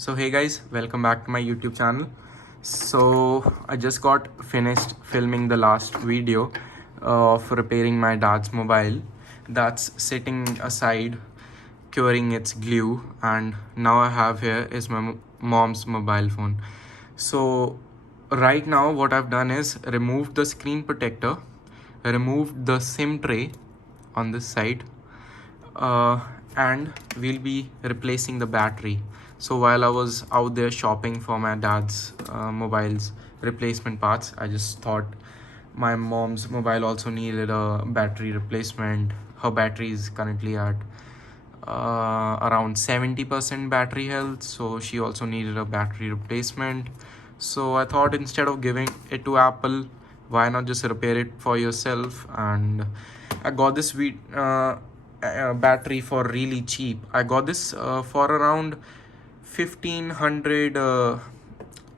So hey guys, welcome back to my YouTube channel. So I just got finished filming the last video of repairing my dad's mobile that's sitting aside curing its glue, and now I have here is my mom's mobile phone. So right now what I've done is removed the screen protector, removed the SIM tray on this side, uh, and we'll be replacing the battery. So while I was out there shopping for my dad's mobile's replacement parts, I just thought my mom's mobile also needed a battery replacement. Her battery is currently at around 70% battery health, so she also needed a battery replacement. So I thought instead of giving it to Apple, why not just repair it for yourself? And I got this battery for really cheap. I got this for around 1500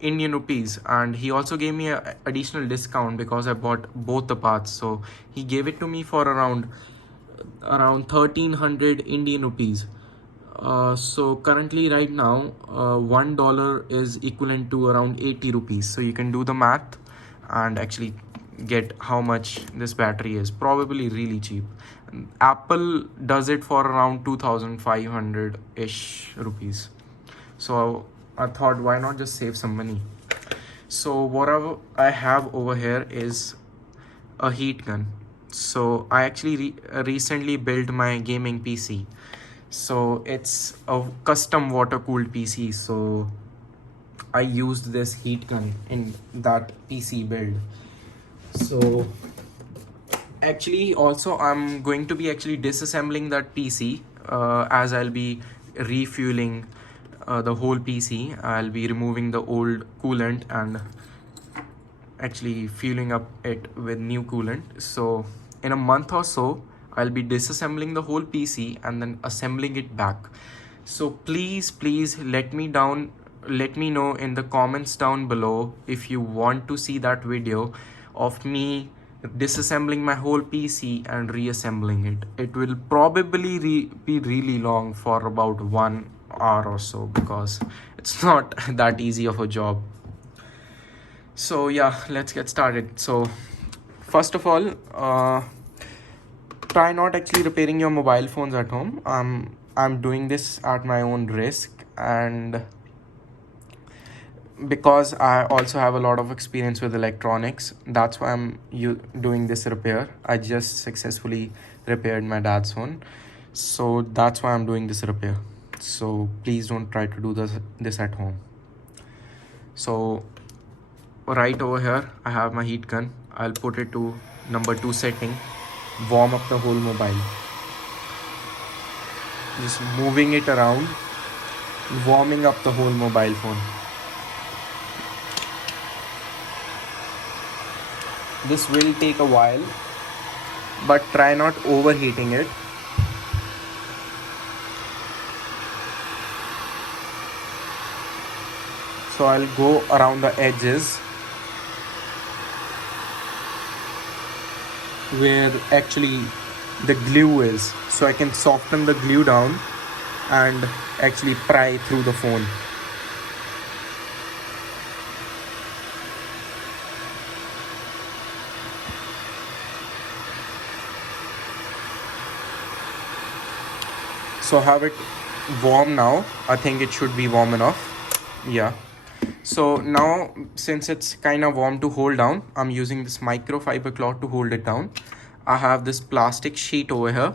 Indian rupees, and he also gave me a additional discount because I bought both the parts. So he gave it to me for around 1300 Indian rupees. So currently right now $1 is equivalent to around 80 rupees. So you can do the math and actually get how much this battery is. Probably really cheap. Apple does it for around 2500 ish rupees. So I thought, why not just save some money? So whatever I have over here is a heat gun. So I actually recently built my gaming PC. So it's a custom water cooled PC. So I used this heat gun in that PC build. So actually also I'm going to be actually disassembling that PC, as I'll be refueling the whole PC. I'll be removing the old coolant and actually fueling up it with new coolant. So in a month or so I'll be disassembling the whole PC and then assembling it back. So please let me know in the comments down below if you want to see that video of me disassembling my whole PC and reassembling it. It will probably be really long, for about 1 hour or so, because it's not that easy of a job. So yeah, let's get started. So first of all, try not actually repairing your mobile phones at home. I'm doing this at my own risk, and because I also have a lot of experience with electronics, that's why I'm doing this repair. I just successfully repaired my dad's phone, so that's why I'm doing this repair. So please don't try to do this at home. So right over here I have my heat gun. I'll put it to number 2 setting, warm up the whole mobile, just moving it around, warming up the whole mobile phone. This will take a while, but try not overheating it. So I'll go around the edges where actually the glue is, so I can soften the glue down and actually pry through the phone. So have it warm now. I think it should be warm enough. Yeah. So now, since it's kind of warm to hold down, I'm using this microfiber cloth to hold it down. I have this plastic sheet over here,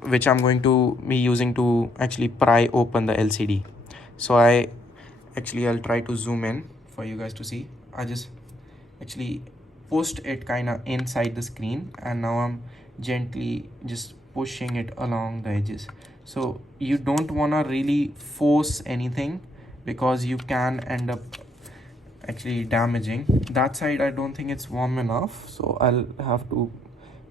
which I'm going to be using to actually pry open the LCD. So I'll try to zoom in for you guys to see. I just actually pushed it kind of inside the screen, and now I'm gently just pushing it along the edges. So you don't want to really force anything, because you can end up actually damaging that side. I don't think it's warm enough, so I'll have to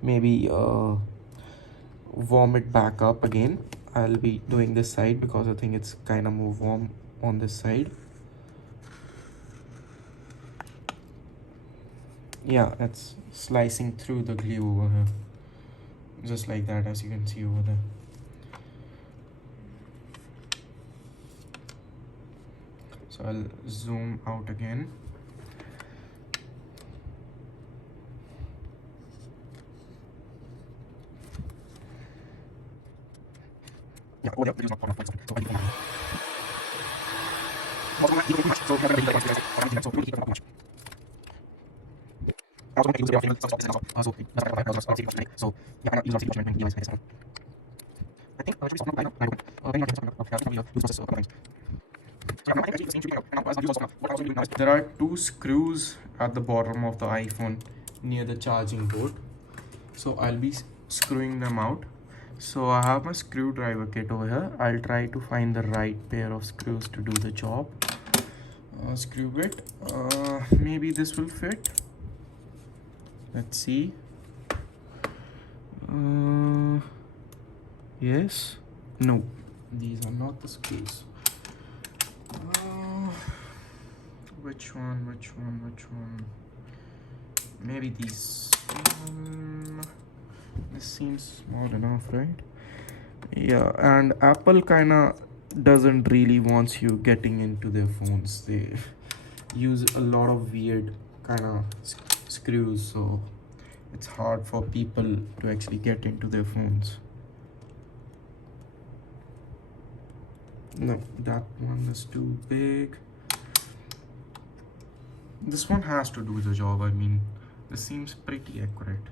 maybe warm it back up again. I'll be doing this side because I think it's kind of more warm on this side. Yeah, it's slicing through the glue over here, just like that, as you can see over there. So I'll zoom out again. Yeah, over there, the video is not so I need there are two screws at the bottom of the iPhone near the charging port, so I'll be screwing them out. So I have my screwdriver kit over here. I'll try to find the right pair of screws to do the job. Screw bit, maybe this will fit. Let's see. Yes, no, these are not the screws. Which one? Maybe these. This seems small enough, right? Yeah, and Apple kinda doesn't really wants you getting into their phones. They use a lot of weird kind of screws, so it's hard for people to actually get into their phones. No, that one is too big. This one has to do the job. I mean, this seems pretty accurate.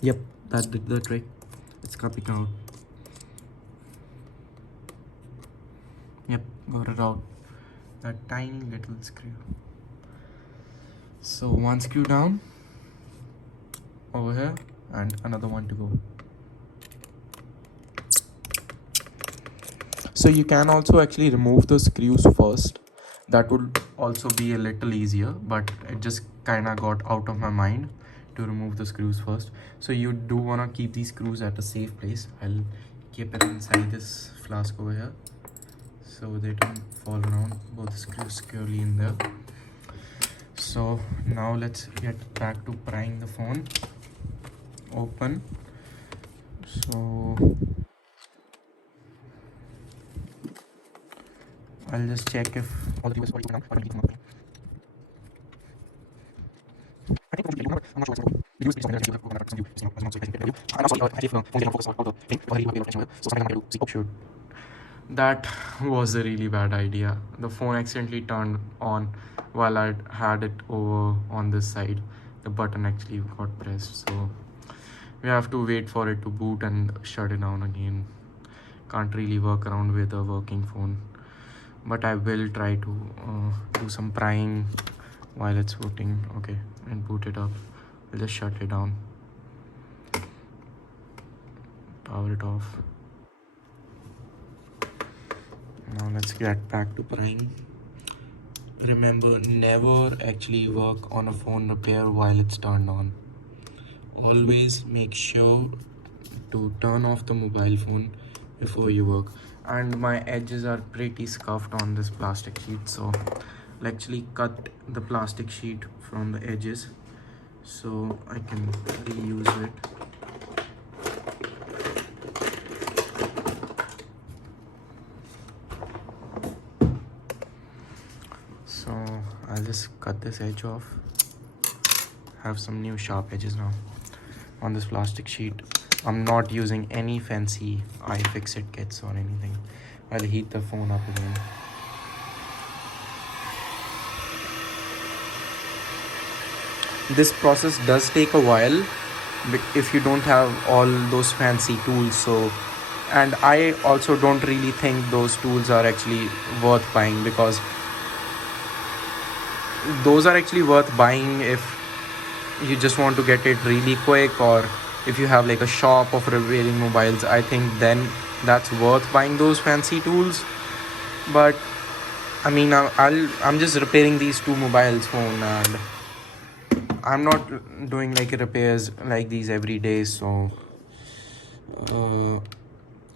Yep, that did the trick. It's coming out. Yep, got it out. That tiny little screw. So one screw down over here and another one to go. So you can also actually remove the screws first. That would also be a little easier, but it just kind of got out of my mind to remove the screws first. So you do want to keep these screws at a safe place. I'll keep it inside this flask over here so they don't fall around. Both the screws securely in there. So now let's get back to prying the phone open. So I'll just check if all the cables are open. I think I'm not sure. The USB is on there. I'm sorry. Actually, phone didn't focus on the thing. So something I wanted to see. Oh, sure. That was a really bad idea. The phone accidentally turned on while I had it over on this side. The button actually got pressed, so we have to wait for it to boot and shut it down again. Can't really work around with a working phone, but I will try to do some prying while it's booting. Okay, and boot it up. We'll just shut it down, power it off. Now let's get back to prying. Remember, never actually work on a phone repair while it's turned on. Always make sure to turn off the mobile phone before you work. And my edges are pretty scuffed on this plastic sheet, so I'll actually cut the plastic sheet from the edges so I can reuse it. So I'll just cut this edge off. Have some new sharp edges now on this plastic sheet. I'm not using any fancy iFixit kits or anything. I'll heat the phone up again. This process does take a while if you don't have all those fancy tools. So, and I also don't really think those tools are actually worth buying, because those are actually worth buying if you just want to get it really quick, or if you have like a shop of repairing mobiles. I think then that's worth buying those fancy tools. But I mean, I'm just repairing these two mobiles phone, and I'm not doing like repairs like these every day, so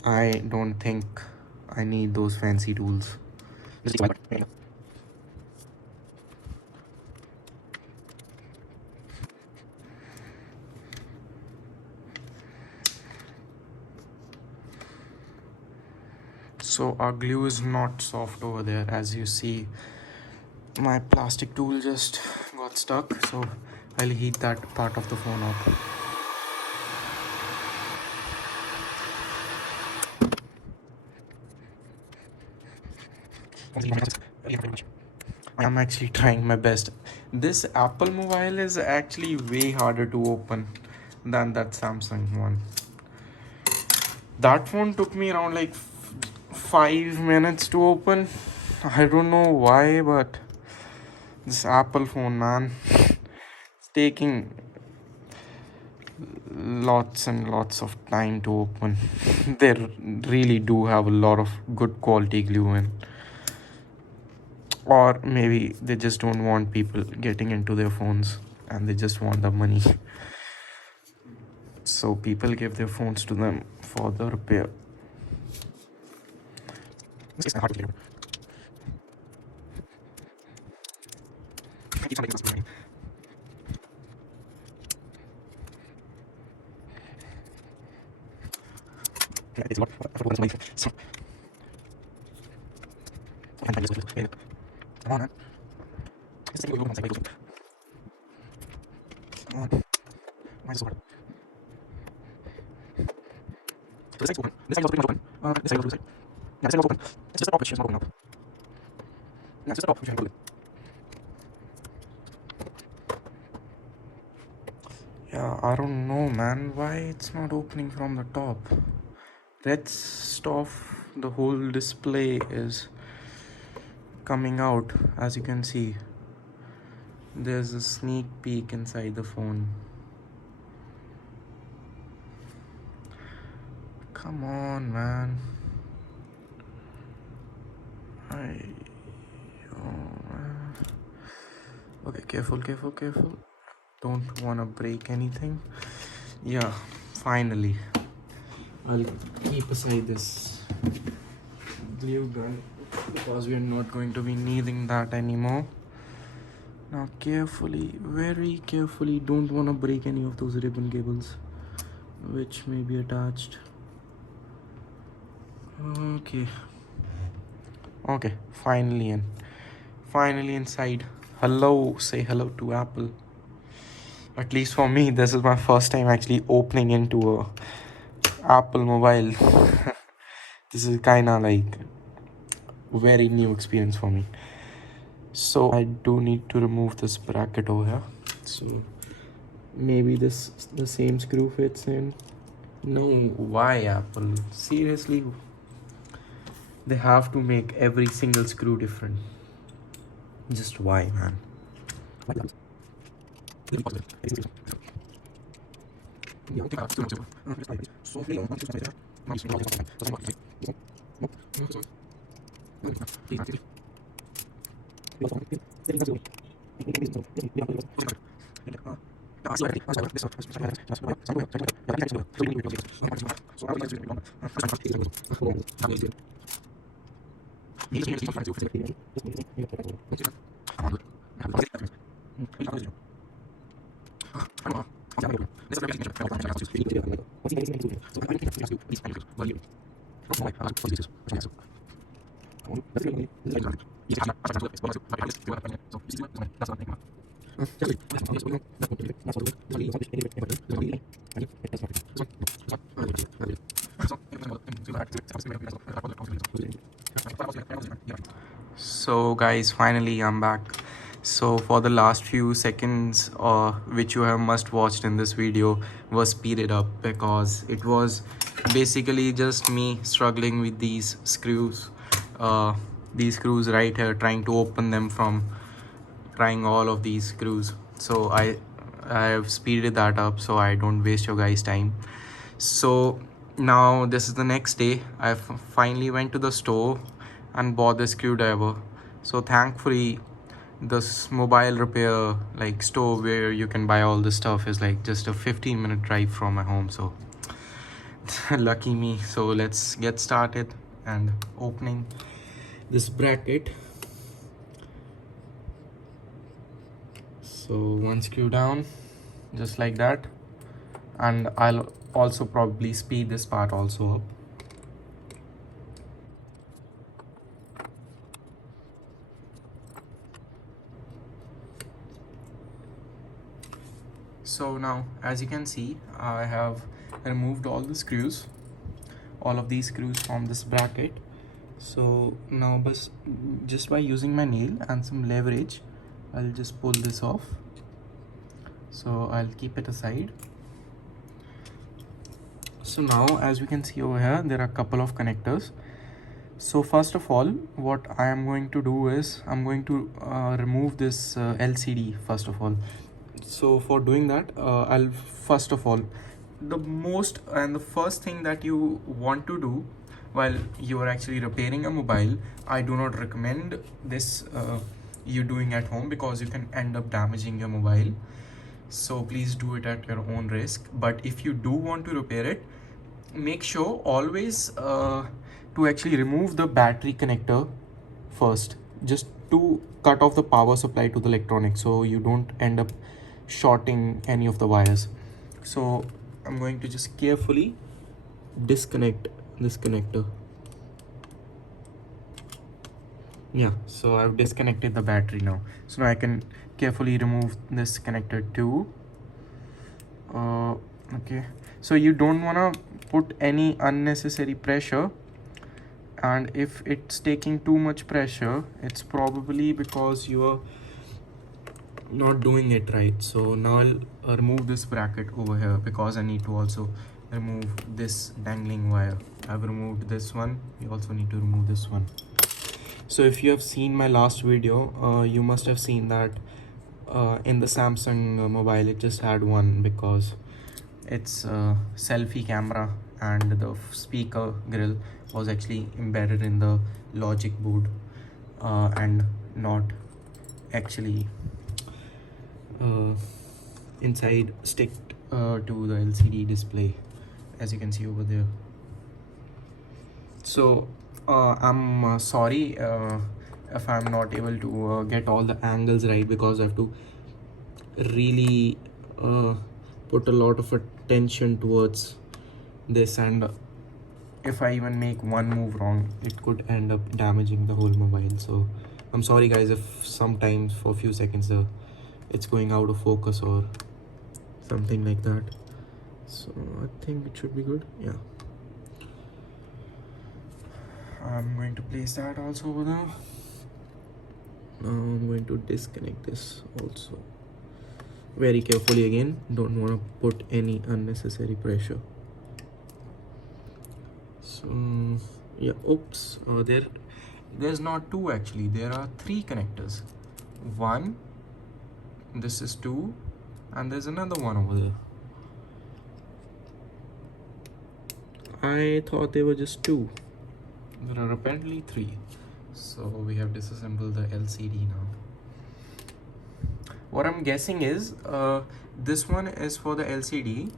I don't think I need those fancy tools. So our glue is not soft over there. As you see, my plastic tool just got stuck, so I'll heat that part of the phone up. I'm actually trying my best. This Apple mobile is actually way harder to open than that Samsung one. That phone took me around like 5 minutes to open. I don't know why, but this Apple phone, man, it's taking lots and lots of time to open. They really do have a lot of good quality glue in. Or maybe they just don't want people getting into their phones and they just want the money. So people give their phones to them for the repair. Yeah, I don't know, man, why it's not opening from the top. Rest of the whole display is coming out. As you can see, there's a sneak peek inside the phone. Come on, man. Okay, careful. Don't wanna break anything. Yeah, finally. I'll keep aside this glue gun because we are not going to be needing that anymore. Now carefully, very carefully, don't wanna break any of those ribbon cables which may be attached. Okay, finally inside. Hello, say hello to Apple. At least for me, this is my first time actually opening into a Apple mobile. This is kinda like very new experience for me. So I do need to remove this bracket over here. So maybe the same screw fits in. No, why Apple? Seriously, they have to make every single screw different. Just why, man? So guys, finally I'm back. So for the last few seconds which you have must watched in this video was speeded up because it was basically just me struggling with these screws right here, trying to open them from trying all of these screws. So I have speeded that up so I don't waste your guys time. So now this is the next day. I finally went to the store and bought the screwdriver. So thankfully this mobile repair like store where you can buy all this stuff is like just a 15-minute drive from my home. So lucky me. So let's get started and opening this bracket. So one screw down just like that, and I'll also probably speed this part also up. So now, as you can see, I have removed all the screws, all of these screws from this bracket. So now just by using my nail and some leverage, I'll just pull this off. So I'll keep it aside. So now, as we can see over here, there are a couple of connectors. So first of all, what I am going to do is I'm going to remove this LCD first of all. So for doing that, I'll first of all, the first thing that you want to do while you are actually repairing a mobile, I do not recommend this you doing at home, because you can end up damaging your mobile. So please do it at your own risk. But if you do want to repair it, make sure always to actually remove the battery connector first, just to cut off the power supply to the electronics, so you don't end up shorting any of the wires. So I'm going to just carefully disconnect this connector. Yeah, so I've disconnected the battery now. So now I can carefully remove this connector too. Okay, so you don't want to put any unnecessary pressure, and if it's taking too much pressure, it's probably because you are not doing it right. So now I'll remove this bracket over here, because I need to also remove this dangling wire. I've removed this one, you also need to remove this one. So if you have seen my last video, you must have seen that in the Samsung mobile it just had one, because its selfie camera and the speaker grill was actually embedded in the logic board and not actually inside stick to the LCD display, as you can see over there. So I'm sorry if I'm not able to get all the angles right, because I have to really put a lot of attention towards this, and if I even make one move wrong, it could end up damaging the whole mobile. So I'm sorry guys if sometimes for a few seconds it's going out of focus or something like that. So I think it should be good. Yeah, I'm going to place that also over there. Now I'm going to disconnect this also very carefully again. Don't want to put any unnecessary pressure. So yeah, oops, there's not two, actually there are three connectors. One, this is two, and there's another one over there. I thought they were just two. There are apparently three. So we have disassembled the LCD now. What I'm guessing is this one is for the LCD,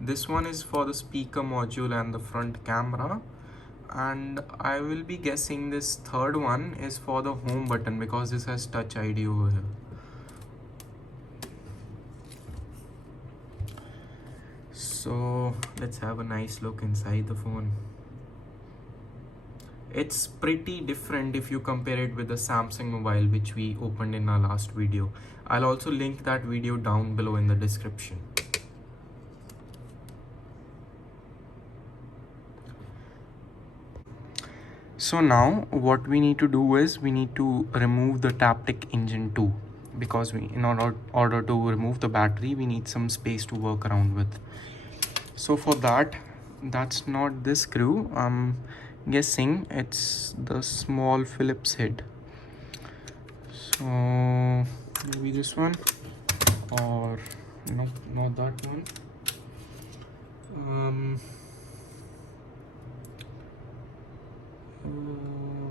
this one is for the speaker module and the front camera, and I will be guessing this third one is for the home button, because this has touch ID over here. So let's have a nice look inside the phone. It's pretty different if you compare it with the Samsung mobile which we opened in our last video. I'll also link that video down below in the description. So now what we need to do is we need to remove the Taptic engine too, because in order to remove the battery, we need some space to work around with. So for that, that's not this screw. I'm guessing it's the small Phillips head. So maybe this one, or no, not that one.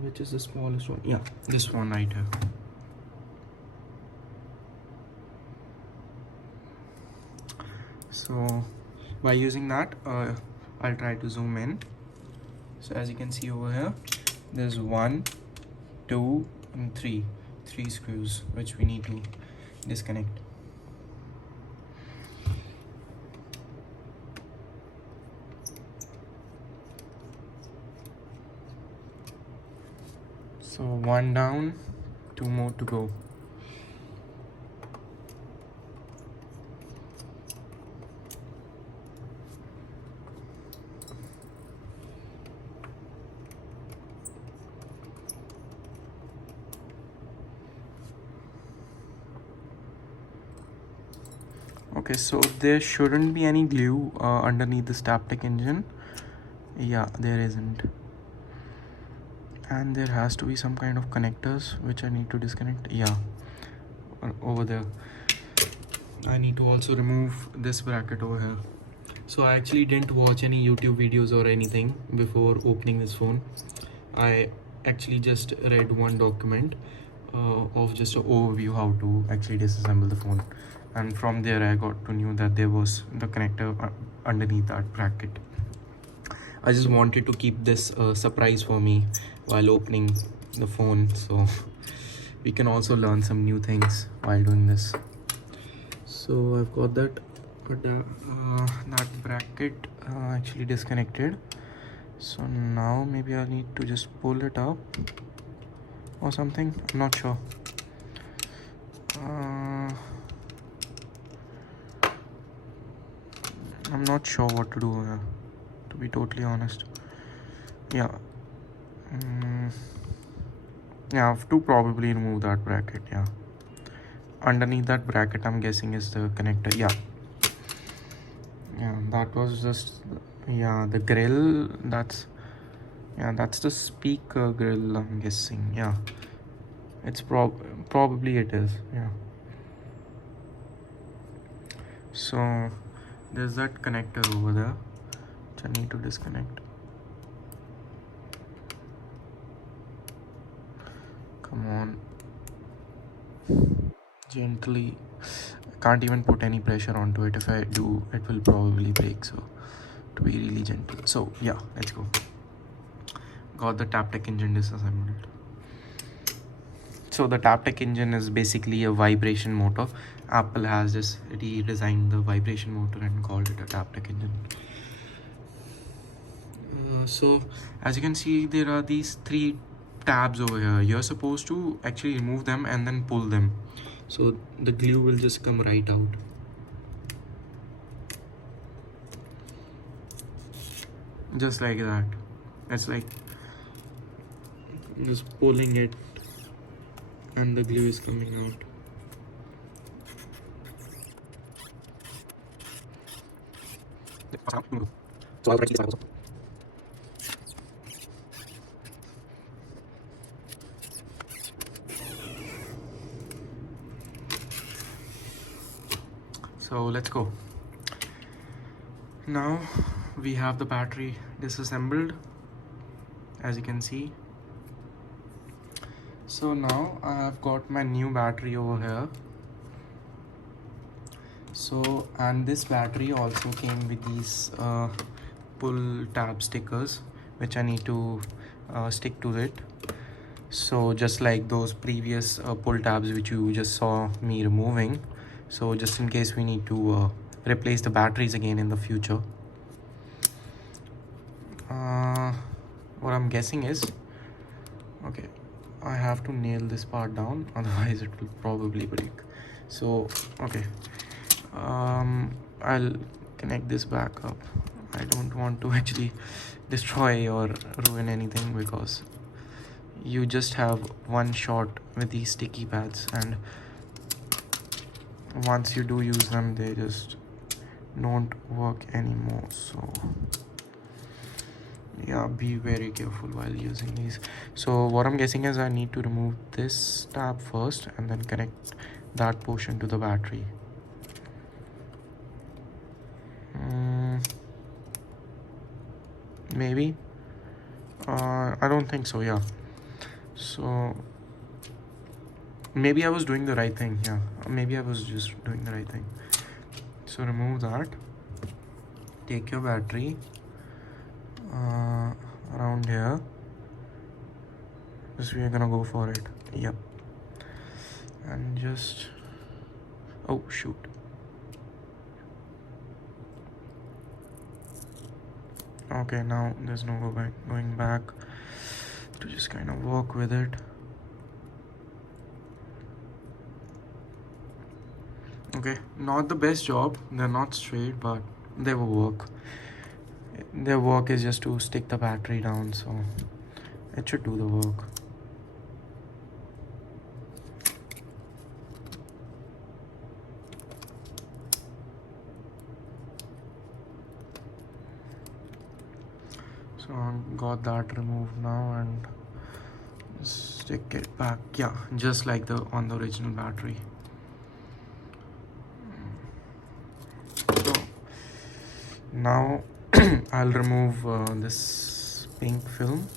Which is the smallest one? Yeah, this one right here. So by using that, I'll try to zoom in. So as you can see over here, there's 1, 2 and 3 screws which we need to disconnect. So 1 down, 2 more to go. Okay, so there shouldn't be any glue underneath this Taptic engine. Yeah, there isn't. And there has to be some kind of connectors which I need to disconnect. Yeah, over there. I need to also remove this bracket over here. So I actually didn't watch any YouTube videos or anything before opening this phone. I actually just read one document of just an overview how to actually disassemble the phone, and from there I got to know that there was the connector underneath that bracket. I just wanted to keep this surprise for me while opening the phone, so we can also learn some new things while doing this. So I've got that that bracket actually disconnected. So now maybe I need to just pull it up or something. I'm not sure. I'm not sure what to do here, to be totally honest. Yeah. Yeah, I have to probably remove that bracket. Yeah. Underneath that bracket, I'm guessing is the connector. Yeah. Yeah, that was just, yeah, the grill. That's the speaker grill, I'm guessing. Yeah. It's probably it is. Yeah. So there's that connector over there which I need to disconnect. Come on, gently. I can't even put any pressure onto it. If I do, it will probably break, so to be really gentle. So yeah, let's go. Got the Taptic engine disassembled. So the Taptic engine is basically a vibration motor. Apple has just redesigned the vibration motor and called it a Taptic engine. So as you can see, there are these three tabs over here. You're supposed to actually remove them and then pull them, so the glue will just come right out. Just like that. It's like just pulling it and the glue is coming out. So I'll try to keep this also. So let's go. Now we have the battery disassembled, as you can see. So now I have got my new battery over here. So, and this battery also came with these pull tab stickers which I need to stick to it. So just like those previous pull tabs which you just saw me removing, so just in case we need to replace the batteries again in the future. What I'm guessing is, okay, I have to nail this part down, otherwise it will probably break. So okay, I'll connect this back up. I don't want to actually destroy or ruin anything, because you just have one shot with these sticky pads, and once you do use them they just don't work anymore. So yeah, be very careful while using these. So what I'm guessing is I need to remove this tab first and then connect that portion to the battery. Maybe I don't think so. Yeah, so maybe I was doing the right thing. Yeah, maybe I was just doing the right thing. So remove that, take your battery around here, just we are gonna go for it. Yep. And just, oh shoot, okay, now there's no going back to just kind of work with it. Okay, not the best job, they're not straight, but they will work. Their work is just to stick the battery down, so it should do the work. So got that removed now and stick it back. Yeah, just like the on the original battery. So now I'll remove this pink film.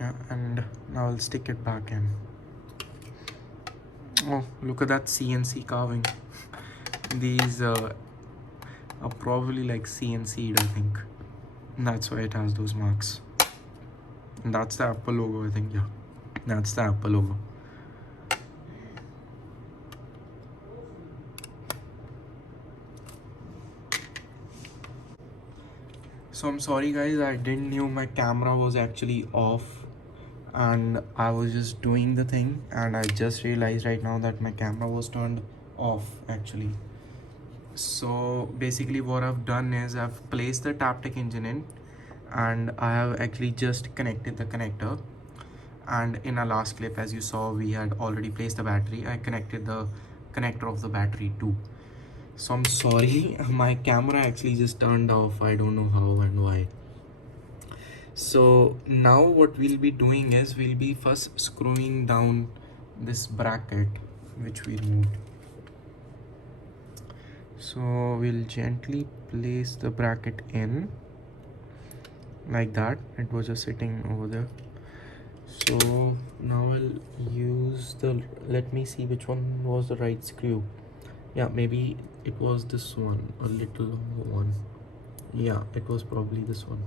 Yeah, and now I'll stick it back in. Oh, look at that CNC carving. These are probably like CNC'd, I think. That's why it has those marks. And that's the Apple logo, I think. Yeah, that's the Apple logo. So I'm sorry guys, I didn't knew my camera was actually off and I was just doing the thing and I just realized right now that my camera was turned off actually. So basically what I've done is I've placed the Taptic engine in and I have actually just connected the connector, and in our last clip as you saw we had already placed the battery. I connected the connector of the battery too. So I'm sorry my camera actually just turned off. I don't know how and why. So now what we'll be doing is we'll be first screwing down this bracket which we removed. So we'll gently place the bracket in like that. It was just sitting over there. So now I'll use the, let me see which one was the right screw. Yeah, maybe it was this one, a little longer one. Yeah, it was probably this one.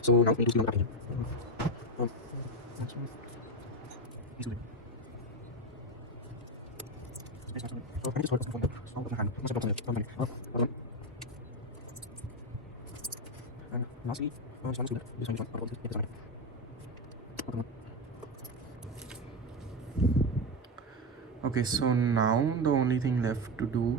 So now we need to screw the okay, so now the only thing left to do,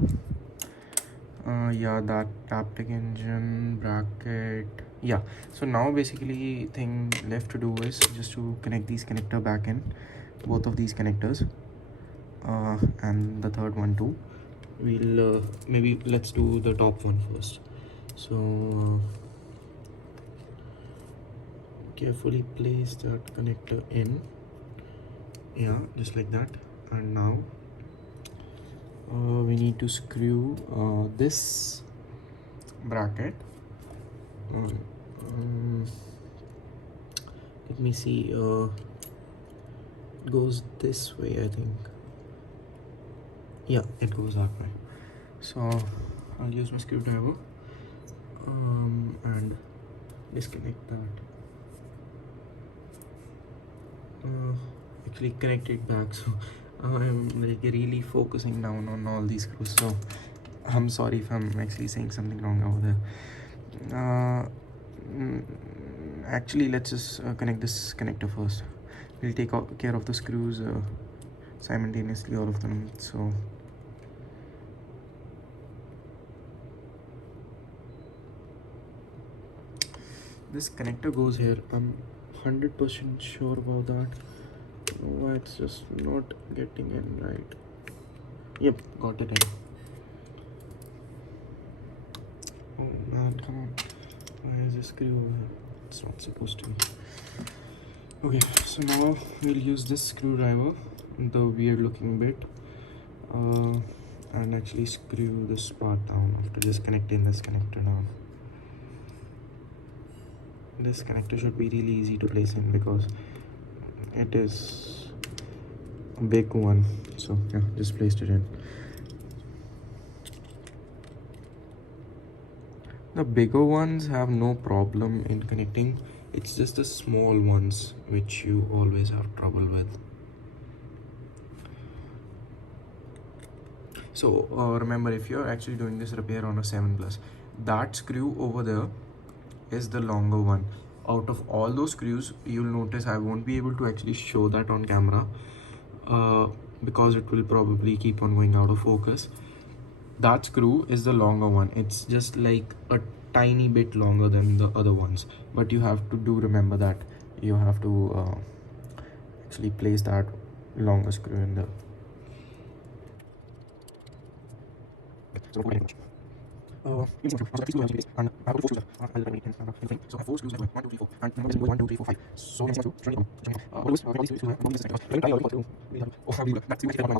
yeah, that Taptic engine bracket. Yeah, so now basically thing left to do is just to connect these connector back in, both of these connectors, and the third one too. We'll maybe let's do the top one first. So carefully place that connector in, yeah, just like that. And now we need to screw this bracket. Let me see, it goes this way, I think. Yeah, it goes that way. So I'll use my screwdriver and disconnect that. Actually connect it back. So I'm like really focusing down on all these screws, so I'm sorry if I'm actually saying something wrong over there. Actually let's just connect this connector first. We'll take care of the screws simultaneously, all of them. So this connector goes here. I'm 100% sure about that. Why it's just not getting in right. Yep, got it in. Oh man, come on. Why is this screw over here? It's not supposed to be. Okay, so now we'll use this screwdriver, the weird looking bit, and actually screw this part down after just connecting this connector down. This connector should be really easy to place in because it is a big one. So yeah, just placed it in. The bigger ones have no problem in connecting. It's just the small ones which you always have trouble with. So remember, if you're actually doing this repair on a 7 plus, that screw over there is the longer one. Out of all those screws, you'll notice I won't be able to actually show that on camera uh, because it will probably keep on going out of focus. That screw is the longer one. It's just like a tiny bit longer than the other ones, but you have to do remember that you have to actually place that longer screw in the and I have 4 screws left. I'll wait so I have 4 screws left. 1, 2, 3, 4. And number is 1, 2, 3, 4, 5. So next one, 2, what is this? Let me try all these. That's the one.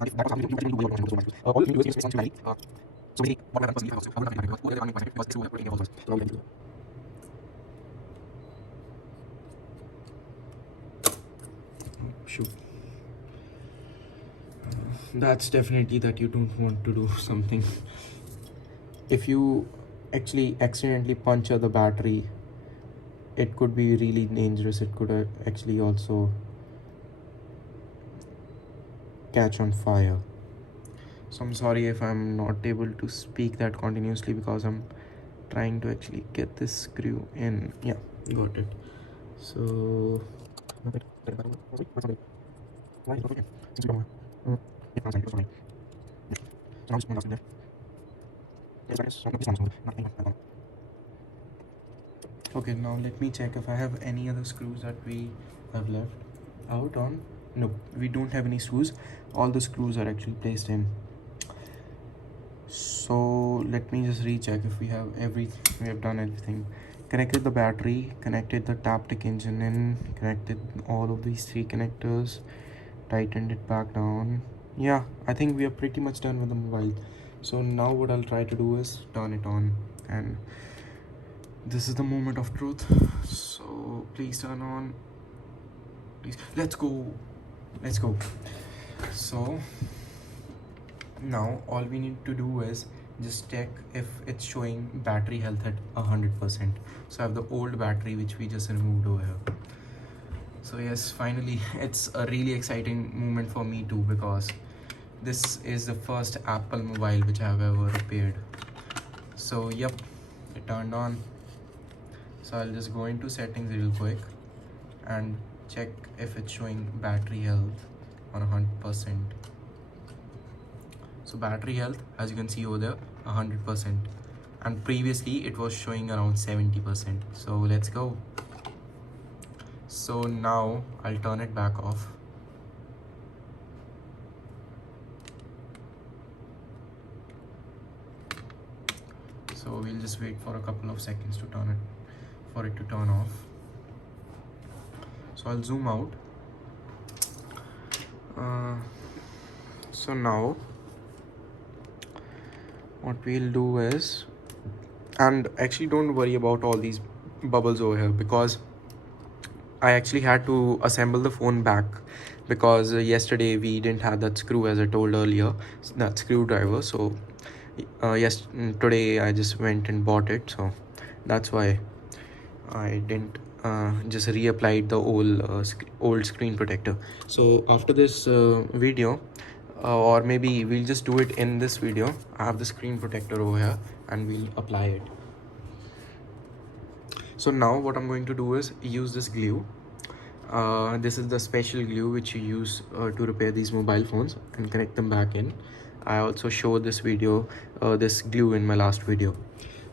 And if that was happening, you actually do all you do is something like so basically what happens is I will not what I'm going to do is so I will do shoot. That's definitely that you don't want to do something. If you actually accidentally puncture the battery, it could be really dangerous. It could actually also catch on fire. So I'm sorry if I'm not able to speak that continuously because I'm trying to actually get this screw in. Yeah, got it. So okay, now let me check if I have any other screws that we have left out on. No, we don't have any screws. All the screws are actually placed in. So let me just recheck if we have done everything. Connected the battery, connected the Taptic engine in, connected all of these 3 connectors, tightened it back down. Yeah, I think we are pretty much done with the mobile. So now what I'll try to do is turn it on, and this is the moment of truth. So please turn on. Please, let's go. So now all we need to do is just check if it's showing battery health at 100%. So I have the old battery which we just removed over here. So yes, finally it's a really exciting moment for me too, because this is the first Apple mobile which I have ever repaired. So yep, it turned on. So I'll just go into settings real quick and check if it's showing battery health on 100%. So battery health, as you can see over there, 100%, and previously it was showing around 70%. So let's go. So now I'll turn it back off. So we'll just wait for a couple of seconds to for it to turn off. So I'll zoom out. So now what we'll do is, and actually don't worry about all these bubbles over here, because I actually had to assemble the phone back because yesterday we didn't have that screw, as I told earlier, that screwdriver. So yes, today I just went and bought it, so that's why I didn't just reapplied the old screen protector. So after this video, or maybe we'll just do it in this video, I have the screen protector over here and we'll apply it. So now what I'm going to do is use this glue. This is the special glue which you use to repair these mobile phones and connect them back in. I also showed this glue in my last video.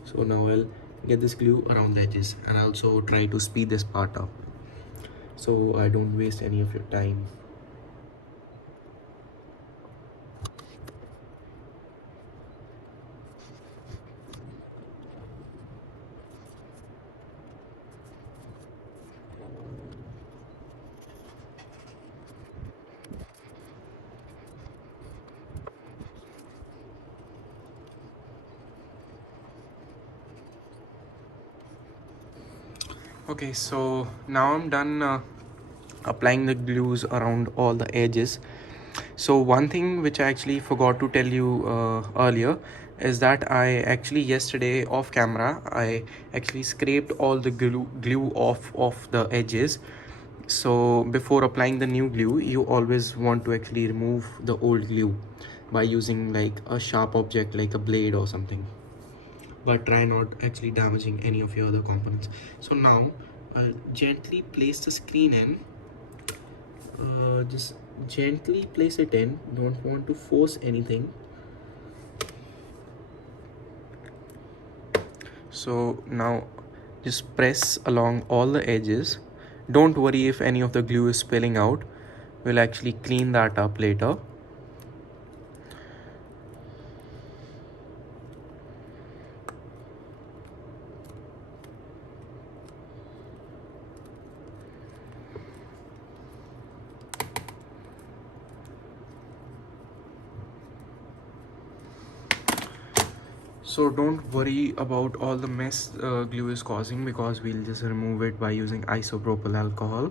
So now I'll get this glue around the edges and also try to speed this part up so I don't waste any of your time. Okay, so now I'm done applying the glues around all the edges. So one thing which I actually forgot to tell you earlier is that I actually yesterday off camera I actually scraped all the glue off of the edges. So before applying the new glue, you always want to actually remove the old glue by using like a sharp object like a blade or something, but try not actually damaging any of your other components. So now I'll gently place the screen in. Just gently place it in, don't want to force anything. So now just press along all the edges. Don't worry if any of the glue is spilling out, we'll actually clean that up later. So don't worry about all the mess glue is causing, because we'll just remove it by using isopropyl alcohol.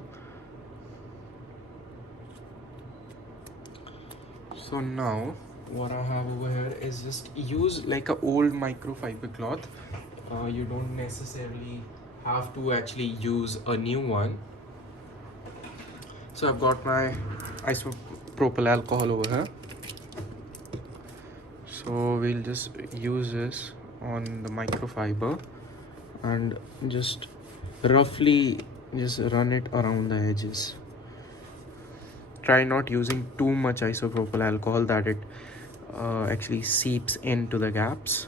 So now what I have over here is just use like a old microfiber cloth. You don't necessarily have to actually use a new one. So I've got my isopropyl alcohol over here. So we'll just use this on the microfiber and just roughly just run it around the edges. Try not using too much isopropyl alcohol that it actually seeps into the gaps.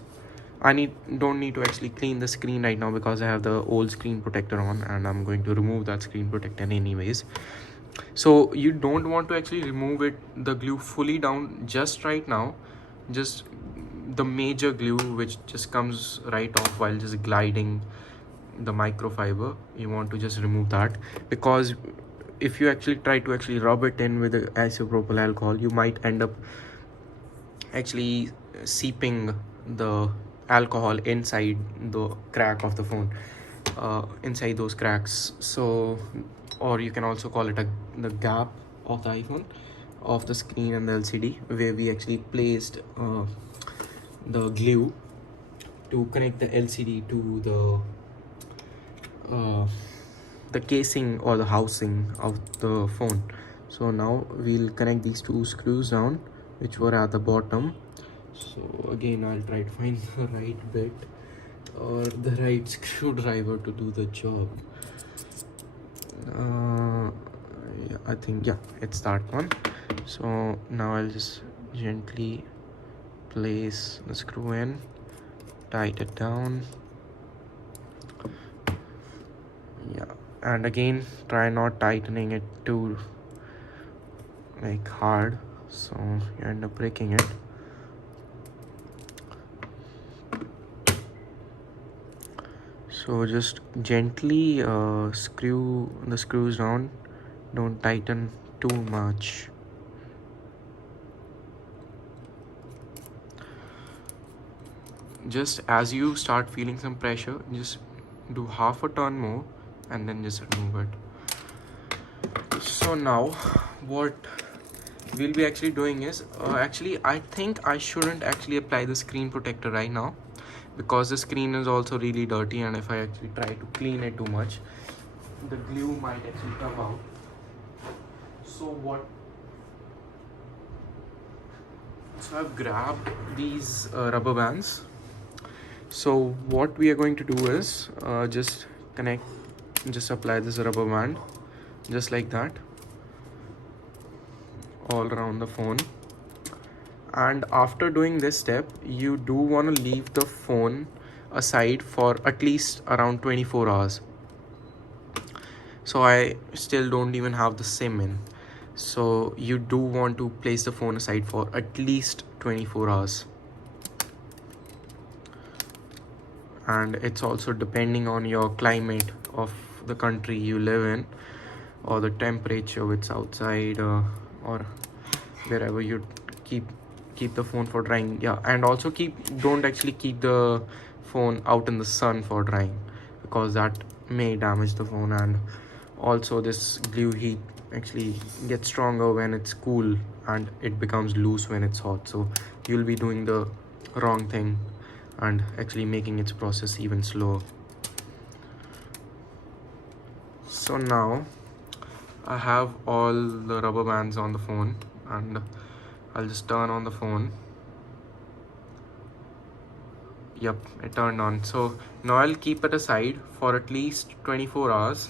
Don't need to actually clean the screen right now because I have the old screen protector on and I'm going to remove that screen protector anyways. So you don't want to actually remove the glue fully down just right now. Just the major glue which just comes right off while just gliding the microfiber, you want to just remove that, because if you actually try to actually rub it in with the isopropyl alcohol, you might end up actually seeping the alcohol inside the crack of the phone, inside those cracks. So, or you can also call it the gap of the iPhone, of the screen and the LCD, where we actually placed the glue to connect the LCD to the casing or the housing of the phone. So now we'll connect these two screws down which were at the bottom. So again I'll try to find the right bit or the right screwdriver to do the job. Yeah, I think yeah, it's that one. So now I'll just gently place the screw in, tighten it down. Yeah, and again try not tightening it too like hard, so you end up breaking it. So just gently screw the screws down, don't tighten too much. Just as you start feeling some pressure, just do half a turn more and then just remove it. So now what we'll be actually doing is actually I think I shouldn't actually apply the screen protector right now, because the screen is also really dirty, and if I actually try to clean it too much, the glue might actually come out. So I've grabbed these rubber bands. So what we are going to do is just apply this rubber band just like that all around the phone. And after doing this step, you do want to leave the phone aside for at least around 24 hours. So I still don't even have the SIM in, so you do want to place the phone aside for at least 24 hours. And it's also depending on your climate of the country you live in, or the temperature which outside, or wherever you keep the phone for drying. Yeah, and also don't actually keep the phone out in the sun for drying, because that may damage the phone. And also this glue heat actually gets stronger when it's cool and it becomes loose when it's hot. So you'll be doing the wrong thing and actually making its process even slower. So now I have all the rubber bands on the phone, and I'll just turn on the phone. Yep, it turned on. So now I'll keep it aside for at least 24 hours,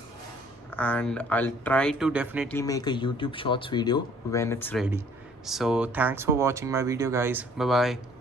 and I'll try to definitely make a YouTube Shorts video when it's ready. So thanks for watching my video, guys. Bye bye.